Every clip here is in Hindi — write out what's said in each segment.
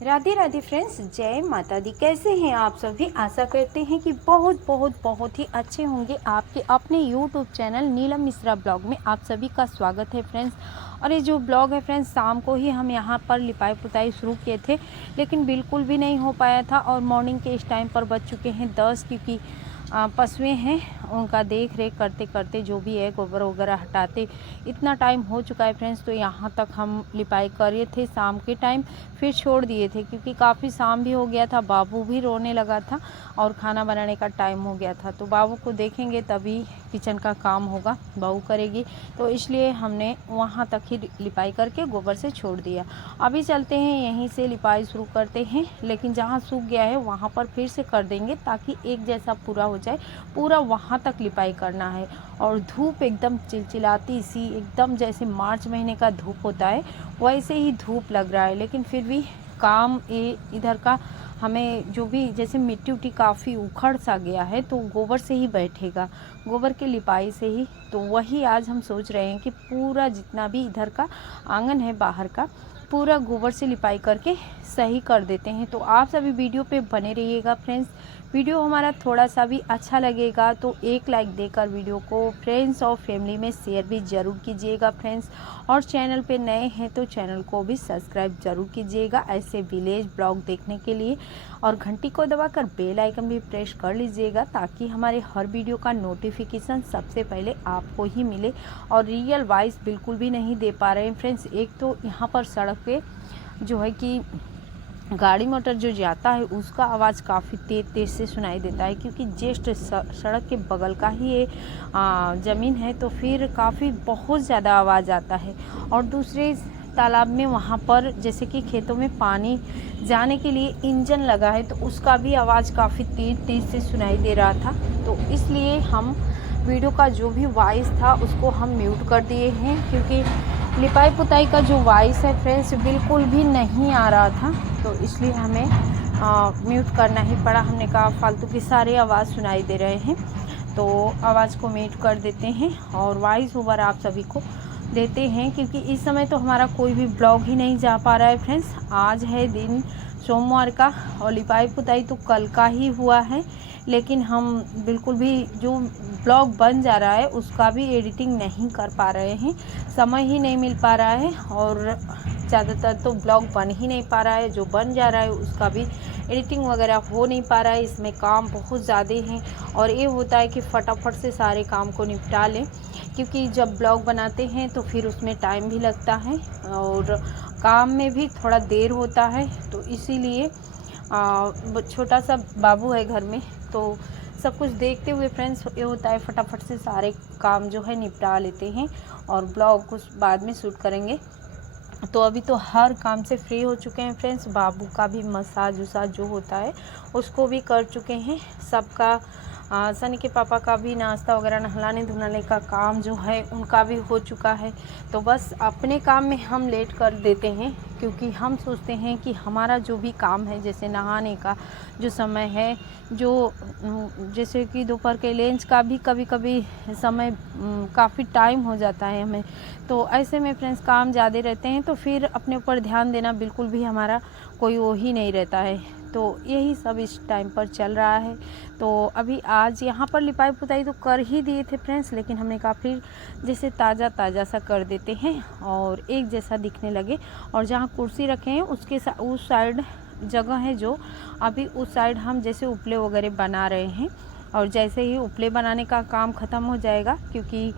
राधे राधे फ्रेंड्स, जय माता दी। कैसे हैं आप सभी? आशा करते हैं कि बहुत ही अच्छे होंगे। आपके अपने YouTube channel Neelam Mishra blog में आप सभी का स्वागत है फ्रेंड्स। और ये जो ब्लॉग है फ्रेंड्स, शाम को ही हम यहाँ पर लिपाई पुताई शुरू किए थे, लेकिन बिल्कुल भी नहीं हो पाया था। और मॉर्निंग के इस टाइम पर बज चुके हैं 10, क्योंकि पशुएँ हैं, उनका देख रेख करते करते जो भी है गोबर वगैरह हटाते इतना टाइम हो चुका है फ्रेंड्स। तो यहाँ तक हम लिपाई कर रहे थे शाम के टाइम, फिर छोड़ दिए थे क्योंकि काफ़ी शाम भी हो गया था, बाबू भी रोने लगा था और खाना बनाने का टाइम हो गया था। तो बाबू को देखेंगे तभी किचन का काम होगा, बहू करेगी, तो इसलिए हमने वहाँ तक ही लिपाई करके गोबर से छोड़ दिया। अभी चलते हैं, यहीं से लिपाई शुरू करते हैं, लेकिन जहाँ सूख गया है वहाँ पर फिर से कर देंगे ताकि एक जैसा पूरा हो जाए। पूरा वहाँ तक लिपाई करना है। और धूप एकदम चिलचिलाती सी, एकदम जैसे मार्च महीने का धूप होता है वैसे ही धूप लग रहा है। लेकिन फिर भी काम इधर का हमें जो भी जैसे मिट्टी उट्टी काफ़ी उखड़ सा गया है, तो गोबर से ही बैठेगा, गोबर के लिपाई से ही। तो वही आज हम सोच रहे हैं कि पूरा जितना भी इधर का आंगन है बाहर का, पूरा गोबर से लिपाई करके सही कर देते हैं। तो आप सभी वीडियो पे बने रहिएगा फ्रेंड्स। वीडियो हमारा थोड़ा सा भी अच्छा लगेगा तो एक लाइक देकर वीडियो को फ्रेंड्स और फैमिली में शेयर भी ज़रूर कीजिएगा फ्रेंड्स। और चैनल पे नए हैं तो चैनल को भी सब्सक्राइब ज़रूर कीजिएगा ऐसे विलेज ब्लॉग देखने के लिए। और घंटी को दबाकर बेल आइकन भी प्रेस कर लीजिएगा ताकि हमारे हर वीडियो का नोटिफिकेशन सबसे पहले आपको ही मिले। और रियल वॉइस बिल्कुल भी नहीं दे पा रहे हैं फ्रेंड्स। एक तो यहाँ पर सड़क पे जो है कि गाड़ी मोटर जो जाता है उसका आवाज़ काफ़ी तेज़ से सुनाई देता है, क्योंकि जस्ट सड़क के बगल का ही ये ज़मीन है, तो फिर काफ़ी बहुत ज़्यादा आवाज़ आता है। और दूसरे तालाब में वहाँ पर जैसे कि खेतों में पानी जाने के लिए इंजन लगा है, तो उसका भी आवाज़ काफ़ी तेज़ से सुनाई दे रहा था। तो इसलिए हम वीडियो का जो भी वॉइस था उसको हम म्यूट कर दिए हैं, क्योंकि लिपाई पुताई का जो वॉइस है फ्रेंड्स बिल्कुल भी नहीं आ रहा था। तो इसलिए हमें म्यूट करना ही पड़ा। हमने कहा फालतू की सारी आवाज़ सुनाई दे रहे हैं, तो आवाज़ को म्यूट कर देते हैं और वॉइस ओवर आप सभी को देते हैं, क्योंकि इस समय तो हमारा कोई भी ब्लॉग ही नहीं जा पा रहा है फ्रेंड्स। आज है दिन सोमवार का और लिपाई पुताई तो कल का ही हुआ है, लेकिन हम बिल्कुल भी जो ब्लॉग बन जा रहा है उसका भी एडिटिंग नहीं कर पा रहे हैं, समय ही नहीं मिल पा रहा है। और ज़्यादातर तो ब्लॉग बन ही नहीं पा रहा है, जो बन जा रहा है उसका भी एडिटिंग वगैरह हो नहीं पा रहा है। इसमें काम बहुत ज़्यादा हैं और ये होता है कि फटाफट से सारे काम को निपटा लें, क्योंकि जब ब्लॉग बनाते हैं तो फिर उसमें टाइम भी लगता है और काम में भी थोड़ा देर होता है। तो इसीलिए छोटा सा बाबू है घर में, तो सब कुछ देखते हुए फ्रेंड्स ये होता है फटाफट से सारे काम जो है निपटा लेते हैं और ब्लॉग कुछ बाद में शूट करेंगे। तो अभी तो हर काम से फ्री हो चुके हैं फ्रेंड्स। बाबू का भी मसाज उसाज जो होता है उसको भी कर चुके हैं सबका। सनी के पापा का भी नाश्ता वगैरह नहलाने धुलाने का काम जो है उनका भी हो चुका है। तो बस अपने काम में हम लेट कर देते हैं, क्योंकि हम सोचते हैं कि हमारा जो भी काम है, जैसे नहाने का जो समय है, जो जैसे कि दोपहर के लंच का भी कभी कभी समय काफ़ी टाइम हो जाता है हमें, तो ऐसे में फ्रेंड्स काम ज़्यादा रहते हैं, तो फिर अपने ऊपर ध्यान देना बिल्कुल भी हमारा कोई वो ही नहीं रहता है। तो यही सब इस टाइम पर चल रहा है। तो अभी आज यहाँ पर लिपाई पुताई तो कर ही दिए थे फ्रेंड्स, लेकिन हमने कहा फिर जैसे ताज़ा ताज़ा सा कर देते हैं और एक जैसा दिखने लगे। और जहाँ कुर्सी रखे हैं उसके उस साइड जगह है जो अभी उस साइड हम जैसे उपले वगैरह बना रहे हैं। और जैसे ही उपले बनाने का काम ख़त्म हो जाएगा, क्योंकि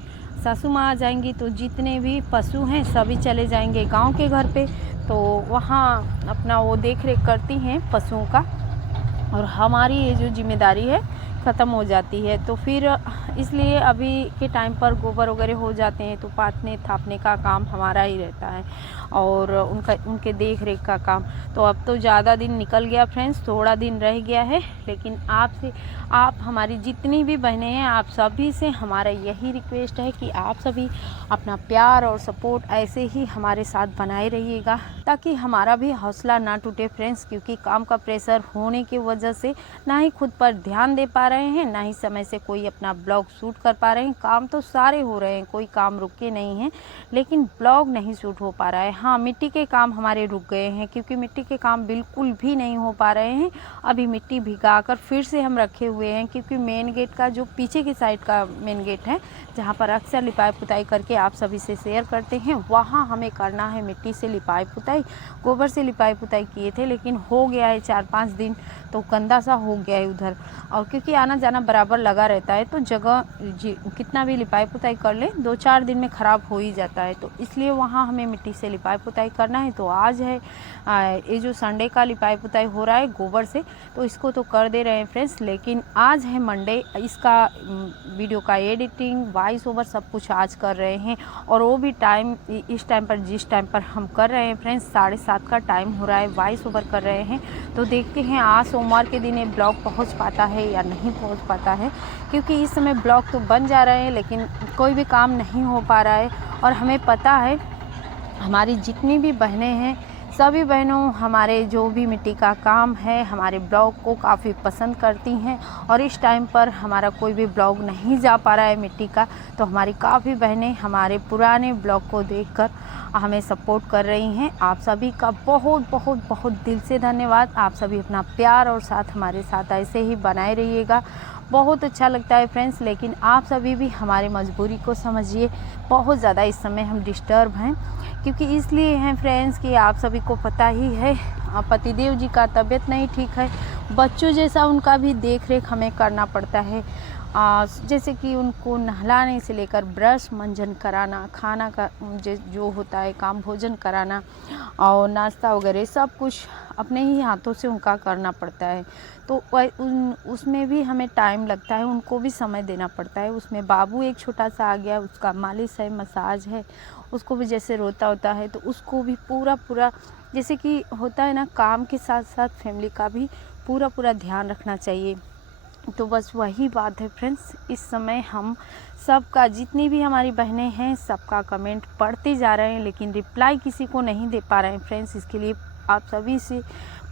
सासू माँ आ जाएंगी तो जितने भी पशु हैं सभी चले जाएंगे गांव के घर पे, तो वहाँ अपना वो देख रेख करती हैं पशुओं का, और हमारी ये जो जिम्मेदारी है ख़त्म हो जाती है। तो फिर इसलिए अभी के टाइम पर गोबर वगैरह हो जाते हैं तो पाथने थापने का काम हमारा ही रहता है और उनके देख रेख का काम। तो अब तो ज़्यादा दिन निकल गया फ्रेंड्स, थोड़ा दिन रह गया है, लेकिन आप हमारी जितनी भी बहनें हैं आप सभी से हमारा यही रिक्वेस्ट है कि आप सभी अपना प्यार और सपोर्ट ऐसे ही हमारे साथ बनाए रहिएगा, ताकि हमारा भी हौसला ना टूटे फ्रेंड्स। क्योंकि काम का प्रेशर होने की वजह से ना ही खुद पर ध्यान दे पा रहे हैं, ना ही समय से कोई अपना ब्लॉग शूट कर पा रहे हैं। काम तो सारे हो रहे हैं, कोई काम रुके नहीं हैं, लेकिन ब्लॉग नहीं शूट हो पा रहा है। हाँ, मिट्टी के काम हमारे रुक गए हैं, क्योंकि मिट्टी के काम बिल्कुल भी नहीं हो पा रहे हैं। अभी मिट्टी भिगाकर फिर से हम रखे हुए हैं, क्योंकि मेन गेट का जो पीछे की साइड का मेन गेट है, जहाँ पर अक्सर लिपाई पुताई करके आप सभी से शेयर करते हैं, वहाँ हमें करना है मिट्टी से लिपाई पुताई। गोबर से लिपाई पुताई किए थे, लेकिन हो गया है 4-5 दिन, तो गंदा सा हो गया है उधर। और क्योंकि आना जाना बराबर लगा रहता है, तो जगह कितना भी लिपाई पुताई कर ले 2-4 दिन में ख़राब हो ही जाता है, तो इसलिए वहाँ हमें मिट्टी से लिपाई पुताई करना है। तो आज है ये जो संडे का लिपाई पुताई हो रहा है गोबर से, तो इसको तो कर दे रहे हैं फ्रेंड्स। लेकिन आज है मंडे, इसका वीडियो का एडिटिंग, वॉइस ओवर सब कुछ आज कर रहे हैं। और वो भी टाइम, इस टाइम पर जिस टाइम पर हम कर रहे हैं फ्रेंड्स, 7:30 का टाइम हो रहा है, वॉइस ओवर कर रहे हैं। तो देखते हैं आज सोमवार के दिन ये ब्लॉग पहुंच पाता है या नहीं पहुंच पाता है, क्योंकि इस समय ब्लॉग तो बन जा रहे हैं, लेकिन कोई भी काम नहीं हो पा रहा है। और हमें पता है हमारी जितनी भी बहनें हैं, सभी बहनों हमारे जो भी मिट्टी का काम है, हमारे ब्लॉग को काफ़ी पसंद करती हैं। और इस टाइम पर हमारा कोई भी ब्लॉग नहीं जा पा रहा है मिट्टी का, तो हमारी काफ़ी बहनें हमारे पुराने ब्लॉग को देखकर हमें सपोर्ट कर रही हैं। आप सभी का बहुत बहुत बहुत दिल से धन्यवाद। आप सभी अपना प्यार और साथ हमारे साथ ऐसे ही बनाए रहिएगा। बहुत अच्छा लगता है फ्रेंड्स, लेकिन आप सभी भी हमारी मजबूरी को समझिए। बहुत ज़्यादा इस समय हम डिस्टर्ब हैं, क्योंकि इसलिए हैं फ्रेंड्स कि आप सभी को पता ही है, पतिदेव जी का तबीयत नहीं ठीक है। बच्चों जैसा उनका भी देख रेख हमें करना पड़ता है, जैसे कि उनको नहलाने से लेकर ब्रश मंजन कराना, खाना का जो होता है काम, भोजन कराना और नाश्ता वगैरह सब कुछ अपने ही हाथों से उनका करना पड़ता है। तो उसमें भी हमें टाइम लगता है, उनको भी समय देना पड़ता है। उसमें बाबू एक छोटा सा आ गया, उसका मालिश है, मसाज है, उसको भी जैसे रोता होता है, तो उसको भी पूरा जैसे कि होता है ना, काम के साथ साथ फैमिली का भी पूरा ध्यान रखना चाहिए। तो बस वही बात है फ्रेंड्स। इस समय हम सबका, जितनी भी हमारी बहनें हैं, सबका कमेंट पढ़ते जा रहे हैं, लेकिन रिप्लाई किसी को नहीं दे पा रहे हैं फ्रेंड्स। इसके लिए आप सभी से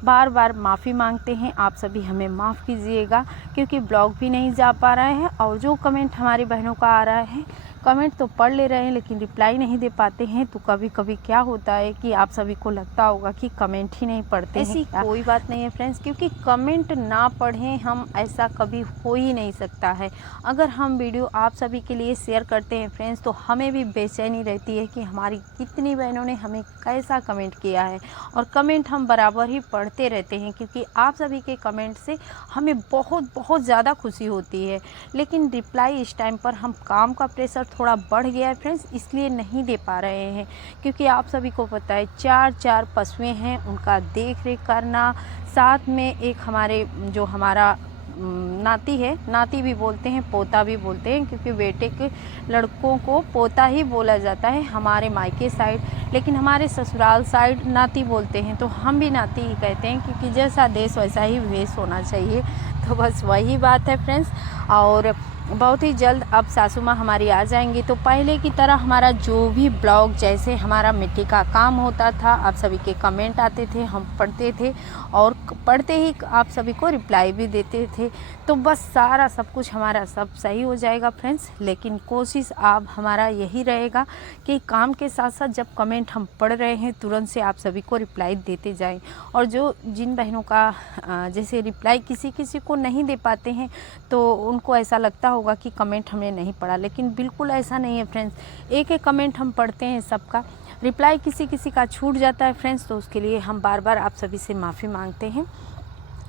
बार बार माफ़ी मांगते हैं। आप सभी हमें माफ़ कीजिएगा, क्योंकि ब्लॉग भी नहीं जा पा रहे हैं। और जो कमेंट हमारी बहनों का आ रहा है, कमेंट तो पढ़ ले रहे हैं, लेकिन रिप्लाई नहीं दे पाते हैं। तो कभी कभी क्या होता है कि आप सभी को लगता होगा कि कमेंट ही नहीं पढ़ते हैं। ऐसी कोई बात नहीं है फ्रेंड्स, क्योंकि कमेंट ना पढ़ें हम, ऐसा कभी हो ही नहीं सकता है। अगर हम वीडियो आप सभी के लिए शेयर करते हैं फ्रेंड्स, तो हमें भी बेचैनी रहती है कि हमारी कितनी बहनों ने हमें कैसा कमेंट किया है। और कमेंट हम बराबर ही पढ़ते रहते हैं, क्योंकि आप सभी के कमेंट से हमें बहुत ज़्यादा खुशी होती है। लेकिन रिप्लाई इस टाइम पर हम, काम का प्रेशर थोड़ा बढ़ गया है फ्रेंड्स, इसलिए नहीं दे पा रहे हैं। क्योंकि आप सभी को पता है 4 पशुएं हैं, उनका देख रेख करना, साथ में एक हमारे जो हमारा नाती है, नाती भी बोलते हैं, पोता भी बोलते हैं, क्योंकि बेटे के लड़कों को पोता ही बोला जाता है हमारे मायके साइड, लेकिन हमारे ससुराल साइड नाती बोलते हैं। तो हम भी नाती ही कहते हैं, क्योंकि जैसा देश वैसा ही वेश होना चाहिए। तो बस वही बात है फ्रेंड्स। और बहुत ही जल्द अब सासू माँ हमारी आ जाएंगी, तो पहले की तरह हमारा जो भी ब्लॉग, जैसे हमारा मिट्टी का काम होता था, आप सभी के कमेंट आते थे, हम पढ़ते थे, और पढ़ते ही आप सभी को रिप्लाई भी देते थे। तो बस सारा सब कुछ हमारा सब सही हो जाएगा फ्रेंड्स। लेकिन कोशिश अब हमारा यही रहेगा कि काम के साथ साथ जब कमेंट हम पढ़ रहे हैं, तुरंत से आप सभी को रिप्लाई देते जाएं। और जो जिन बहनों का जैसे रिप्लाई किसी को नहीं दे पाते हैं, तो उनको ऐसा लगता होगा कि कमेंट हमने नहीं पढ़ा, लेकिन बिल्कुल ऐसा नहीं है फ्रेंड्स। एक कमेंट हम पढ़ते हैं सबका, रिप्लाई किसी का छूट जाता है फ्रेंड्स, तो उसके लिए हम बार बार आप सभी से माफ़ी मांगते हैं।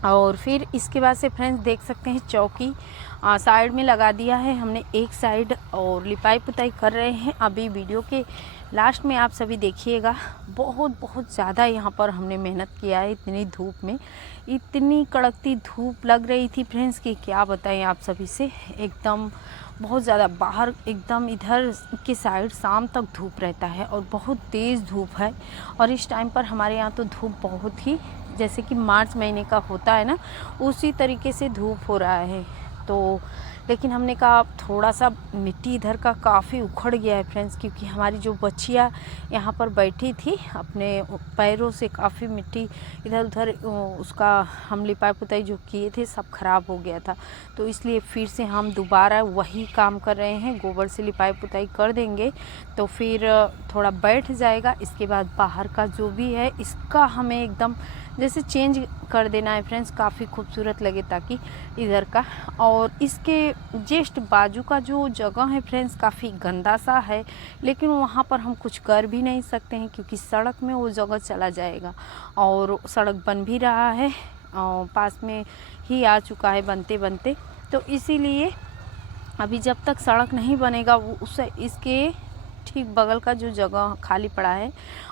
और फिर इसके बाद से फ्रेंड्स देख सकते हैं, चौकी साइड में लगा दिया है हमने एक साइड, और लिपाई पुताई कर रहे हैं। अभी वीडियो के लास्ट में आप सभी देखिएगा, बहुत ज़्यादा यहाँ पर हमने मेहनत किया है। इतनी धूप में, इतनी कड़कती धूप लग रही थी फ्रेंड्स कि क्या बताएं आप सभी से। एकदम बहुत ज़्यादा बाहर, एकदम इधर की साइड शाम तक धूप रहता है, और बहुत तेज़ धूप है। और इस टाइम पर हमारे यहाँ तो धूप बहुत ही, जैसे कि मार्च महीने का होता है ना, उसी तरीके से धूप हो रहा है। तो लेकिन हमने कहा थोड़ा सा मिट्टी इधर का काफ़ी उखड़ गया है फ्रेंड्स, क्योंकि हमारी जो बच्चियाँ यहाँ पर बैठी थी अपने पैरों से काफ़ी मिट्टी इधर उधर उसका हम लिपाई पुताई जो किए थे सब खराब हो गया था। तो इसलिए फिर से हम दोबारा वही काम कर रहे हैं, गोबर से लिपाई पुताई कर देंगे तो फिर थोड़ा बैठ जाएगा। इसके बाद बाहर का जो भी है इसका हमें एकदम जैसे चेंज कर देना है फ्रेंड्स, काफ़ी खूबसूरत लगे ताकि इधर का। और इसके जस्ट बाजू का जो जगह है फ्रेंड्स काफ़ी गंदा सा है, लेकिन वहाँ पर हम कुछ कर भी नहीं सकते हैं क्योंकि सड़क में वो जगह चला जाएगा और सड़क बन भी रहा है और पास में ही आ चुका है बनते बनते। तो इसीलिए अभी जब तक सड़क नहीं बनेगा वो उससे इसके ठीक बगल का जो जगह खाली पड़ा है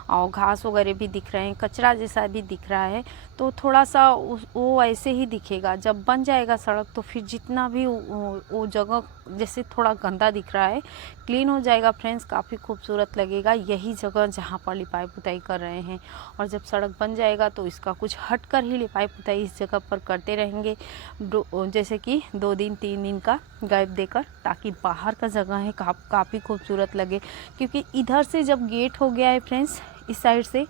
और घास वगैरह भी दिख रहे हैं, कचरा जैसा भी दिख रहा है, तो थोड़ा सा वो ऐसे ही दिखेगा। जब बन जाएगा सड़क तो फिर जितना भी वो जगह जैसे थोड़ा गंदा दिख रहा है क्लीन हो जाएगा फ्रेंड्स, काफ़ी खूबसूरत लगेगा यही जगह जहाँ पर लिपाई पुताई कर रहे हैं। और जब सड़क बन जाएगा तो इसका कुछ हट कर ही लिपाई पुताई इस जगह पर करते रहेंगे, जैसे कि 2 दिन 3 दिन का गैप देकर, ताकि बाहर का जगह है काफ़ी खूबसूरत लगे। क्योंकि इधर से जब गेट हो गया है फ्रेंड्स इस साइड से,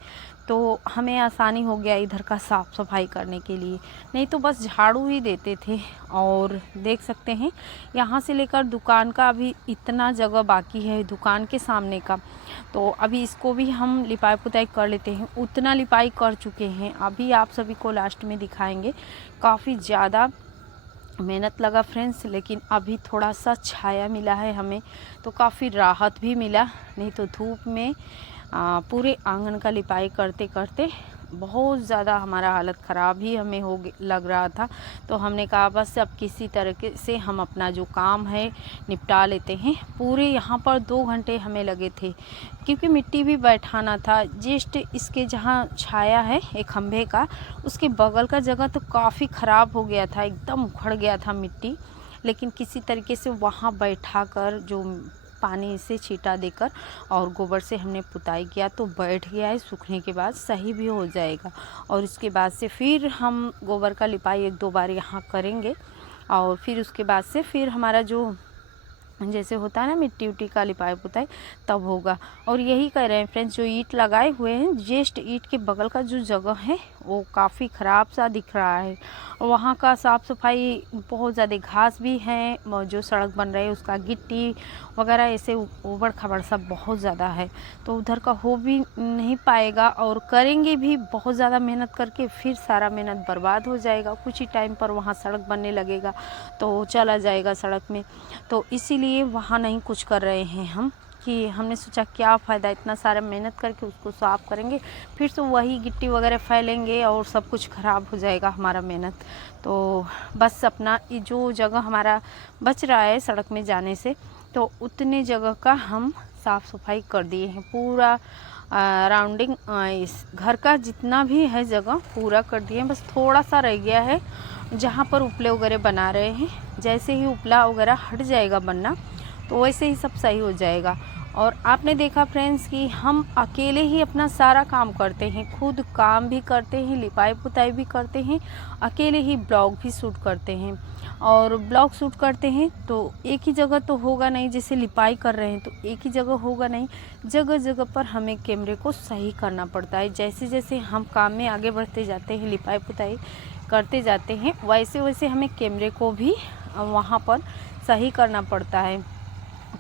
तो हमें आसानी हो गया इधर का साफ़ सफाई करने के लिए, नहीं तो बस झाड़ू ही देते थे। और देख सकते हैं यहाँ से लेकर दुकान का अभी इतना जगह बाकी है दुकान के सामने का, तो अभी इसको भी हम लिपाई पुताई कर लेते हैं। उतना लिपाई कर चुके हैं, अभी आप सभी को लास्ट में दिखाएंगे। काफ़ी ज़्यादा मेहनत लगा फ्रेंड्स, लेकिन अभी थोड़ा सा छाया मिला है हमें तो काफ़ी राहत भी मिला, नहीं तो धूप में पूरे आंगन का लिपाई करते करते बहुत ज़्यादा हमारा हालत ख़राब ही हमें लग रहा था। तो हमने कहा बस अब किसी तरीके से हम अपना जो काम है निपटा लेते हैं। पूरे यहाँ पर 2 घंटे हमें लगे थे क्योंकि मिट्टी भी बैठाना था। जस्ट इसके जहाँ छाया है एक खंभे का, उसके बगल का जगह तो काफ़ी ख़राब हो गया था, एकदम उखड़ गया था मिट्टी, लेकिन किसी तरीके से वहाँ बैठा कर जो पानी से छींटा देकर और गोबर से हमने पुताई किया तो बैठ गया है। सूखने के बाद सही भी हो जाएगा और इसके बाद से फिर हम गोबर का लिपाई 1-2 बार यहाँ करेंगे और फिर उसके बाद से फिर हमारा जो जैसे होता है ना मिट्टी उट्टी का लिपाई पुताई तब होगा। और यही कह रहे हैं फ्रेंड्स, जो ईंट लगाए हुए हैं जस्ट ईंट के बगल का जो जगह है वो काफ़ी ख़राब सा दिख रहा है। वहाँ का साफ़ सफाई बहुत ज़्यादा, घास भी है, जो सड़क बन रही है उसका गिट्टी वगैरह ऐसे ऊबड़ खाबड़ सब बहुत ज़्यादा है, तो उधर का हो भी नहीं पाएगा और करेंगे भी बहुत ज़्यादा मेहनत करके फिर सारा मेहनत बर्बाद हो जाएगा। कुछ ही टाइम पर वहाँ सड़क बनने लगेगा तो चला जाएगा सड़क में, तो इसीलिए वहाँ नहीं कुछ कर रहे हैं हम, कि हमने सोचा क्या फ़ायदा इतना सारा मेहनत करके उसको साफ़ करेंगे फिर तो वही गिट्टी वगैरह फैलेंगे और सब कुछ ख़राब हो जाएगा हमारा मेहनत। तो बस अपना जो जगह हमारा बच रहा है सड़क में जाने से, तो उतने जगह का हम साफ़ सफाई कर दिए हैं। पूरा राउंडिंग इस घर का जितना भी है जगह पूरा कर दिए हैं, बस थोड़ा सा रह गया है जहाँ पर उपले वगैरह बना रहे हैं। जैसे ही उपला वगैरह हट जाएगा बनना तो वैसे ही सब सही हो जाएगा। और आपने देखा फ्रेंड्स कि हम अकेले ही अपना सारा काम करते हैं, खुद काम भी करते हैं, लिपाई पुताई भी करते हैं, अकेले ही ब्लॉग भी शूट करते हैं। और ब्लॉग शूट करते हैं तो एक ही जगह तो होगा नहीं, जैसे लिपाई कर रहे हैं तो एक ही जगह होगा नहीं, जगह जगह पर हमें कैमरे को सही करना पड़ता है। जैसे जैसे हम काम में आगे बढ़ते जाते हैं, लिपाई पुताई करते जाते हैं, वैसे वैसे हमें कैमरे को भी वहाँ पर सही करना पड़ता है।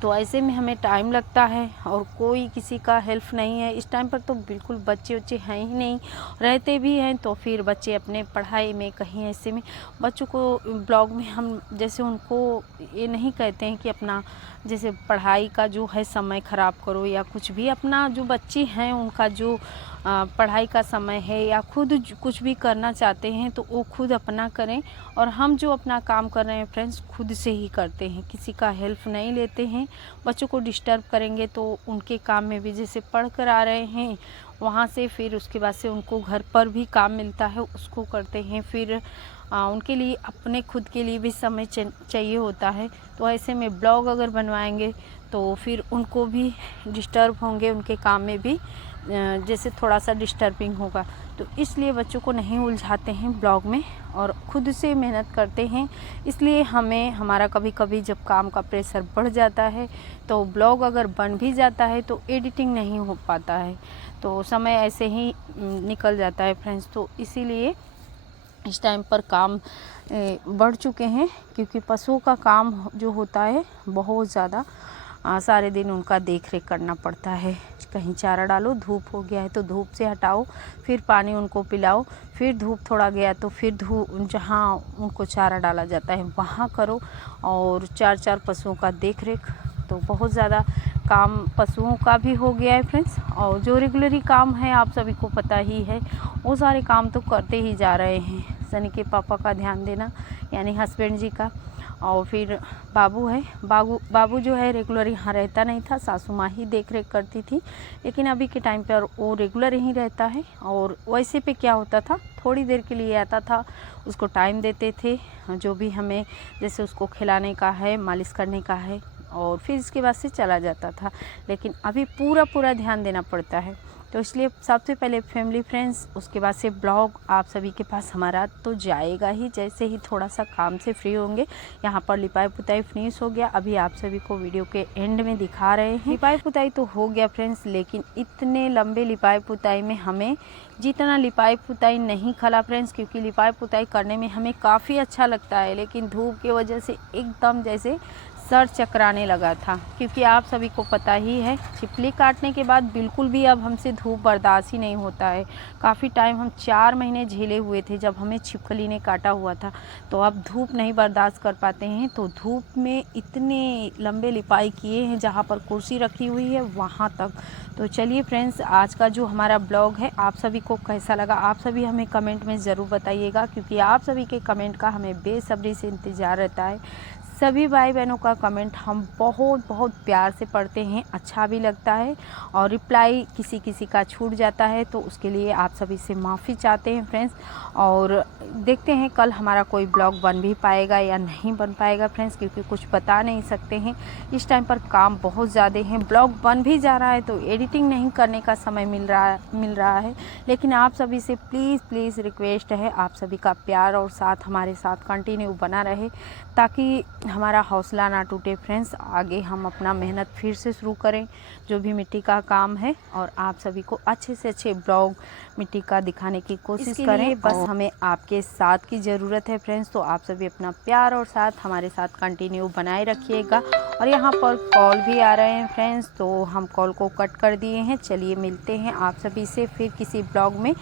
तो ऐसे में हमें टाइम लगता है और कोई किसी का हेल्प नहीं है। इस टाइम पर तो बिल्कुल बच्चे हैं ही नहीं, रहते भी हैं तो फिर बच्चे अपने पढ़ाई में कहीं ऐसे में, बच्चों को ब्लॉग में हम जैसे उनको ये नहीं कहते हैं कि अपना जैसे पढ़ाई का जो है समय ख़राब करो या कुछ भी, अपना जो बच्चे हैं उनका जो पढ़ाई का समय है या खुद कुछ भी करना चाहते हैं तो वो खुद अपना करें। और हम जो अपना काम कर रहे हैं फ्रेंड्स खुद से ही करते हैं, किसी का हेल्प नहीं लेते हैं। बच्चों को डिस्टर्ब करेंगे तो उनके काम में भी, जैसे पढ़ कर आ रहे हैं वहाँ से फिर उसके बाद से उनको घर पर भी काम मिलता है उसको करते हैं, फिर उनके लिए अपने खुद के लिए भी समय चाहिए होता है। तो ऐसे में ब्लॉग अगर बनवाएंगे तो फिर उनको भी डिस्टर्ब होंगे, उनके काम में भी जैसे थोड़ा सा डिस्टर्बिंग होगा, तो इसलिए बच्चों को नहीं उलझाते हैं ब्लॉग में और खुद से मेहनत करते हैं। इसलिए हमारा कभी कभी जब काम का प्रेशर बढ़ जाता है तो ब्लॉग अगर बन भी जाता है तो एडिटिंग नहीं हो पाता है, तो समय ऐसे ही निकल जाता है फ्रेंड्स। तो इसीलिए इस टाइम पर काम बढ़ चुके हैं, क्योंकि पशुओं का काम जो होता है बहुत ज़्यादा, सारे दिन उनका देख रेख करना पड़ता है। कहीं चारा डालो, धूप हो गया है तो धूप से हटाओ, फिर पानी उनको पिलाओ, फिर धूप थोड़ा गया तो फिर जहाँ उनको चारा डाला जाता है वहाँ करो, और 4 पशुओं का देख रेख, तो बहुत ज़्यादा काम पशुओं का भी हो गया है फ्रेंड्स। और जो रेगुलरी काम है आप सभी को पता ही है, वो सारे काम तो करते ही जा रहे हैं। सनी के पापा का ध्यान देना, यानी हस्बैंड जी का, और फिर बाबू है। बाबू जो है रेगुलर यहाँ रहता नहीं था, सासू माँ ही देख रेख करती थी, लेकिन अभी के टाइम पर वो रेगुलर ही रहता है। और वैसे पे क्या होता था, थोड़ी देर के लिए आता था, उसको टाइम देते थे, जो भी हमें जैसे उसको खिलाने का है, मालिश करने का है, और फिर इसके बाद से चला जाता था। लेकिन अभी पूरा ध्यान देना पड़ता है, तो इसलिए सबसे पहले फैमिली फ्रेंड्स, उसके बाद से ब्लॉग आप सभी के पास हमारा तो जाएगा ही, जैसे ही थोड़ा सा काम से फ्री होंगे। यहाँ पर लिपाई पुताई फिनिश हो गया, अभी आप सभी को वीडियो के एंड में दिखा रहे हैं। लिपाई पुताई तो हो गया फ्रेंड्स, लेकिन इतने लंबे लिपाई पुताई में हमें जितना लिपाई पुताई नहीं खला फ्रेंड्स, क्योंकि लिपाई पुताई करने में हमें काफ़ी अच्छा लगता है, लेकिन धूप की वजह से एकदम जैसे सर चकराने लगा था। क्योंकि आप सभी को पता ही है, छिपली काटने के बाद बिल्कुल भी अब हमसे धूप बर्दाश्त ही नहीं होता है। काफ़ी टाइम हम 4 महीने झेले हुए थे जब हमें छिपकली ने काटा हुआ था, तो अब धूप नहीं बर्दाश्त कर पाते हैं। तो धूप में इतने लंबे लिपाई किए हैं, जहाँ पर कुर्सी रखी हुई है वहाँ तक। तो चलिए फ्रेंड्स, आज का जो हमारा ब्लॉग है आप सभी को कैसा लगा, आप सभी हमें कमेंट में ज़रूर बताइएगा, क्योंकि आप सभी के कमेंट का हमें बेसब्री से इंतज़ार रहता है। सभी भाई बहनों का कमेंट हम बहुत प्यार से पढ़ते हैं, अच्छा भी लगता है, और रिप्लाई किसी का छूट जाता है तो उसके लिए आप सभी से माफ़ी चाहते हैं फ्रेंड्स। और देखते हैं कल हमारा कोई ब्लॉग बन भी पाएगा या नहीं बन पाएगा फ्रेंड्स, क्योंकि कुछ बता नहीं सकते हैं। इस टाइम पर काम बहुत ज़्यादा है, ब्लॉग बन भी जा रहा है तो एडिटिंग नहीं करने का समय मिल रहा है। लेकिन आप सभी से प्लीज़ रिक्वेस्ट है, आप सभी का प्यार और साथ हमारे साथ कंटिन्यू बना रहे, ताकि हमारा हौसला ना टूटे फ्रेंड्स। आगे हम अपना मेहनत फिर से शुरू करें, जो भी मिट्टी का काम है, और आप सभी को अच्छे से अच्छे ब्लॉग मिट्टी का दिखाने की कोशिश करें। बस हमें आपके साथ की ज़रूरत है फ्रेंड्स, तो आप सभी अपना प्यार और साथ हमारे साथ कंटिन्यू बनाए रखिएगा। और यहाँ पर कॉल भी आ रहे हैं फ्रेंड्स, तो हम कॉल को कट कर दिए हैं। चलिए मिलते हैं आप सभी से फिर किसी ब्लॉग में।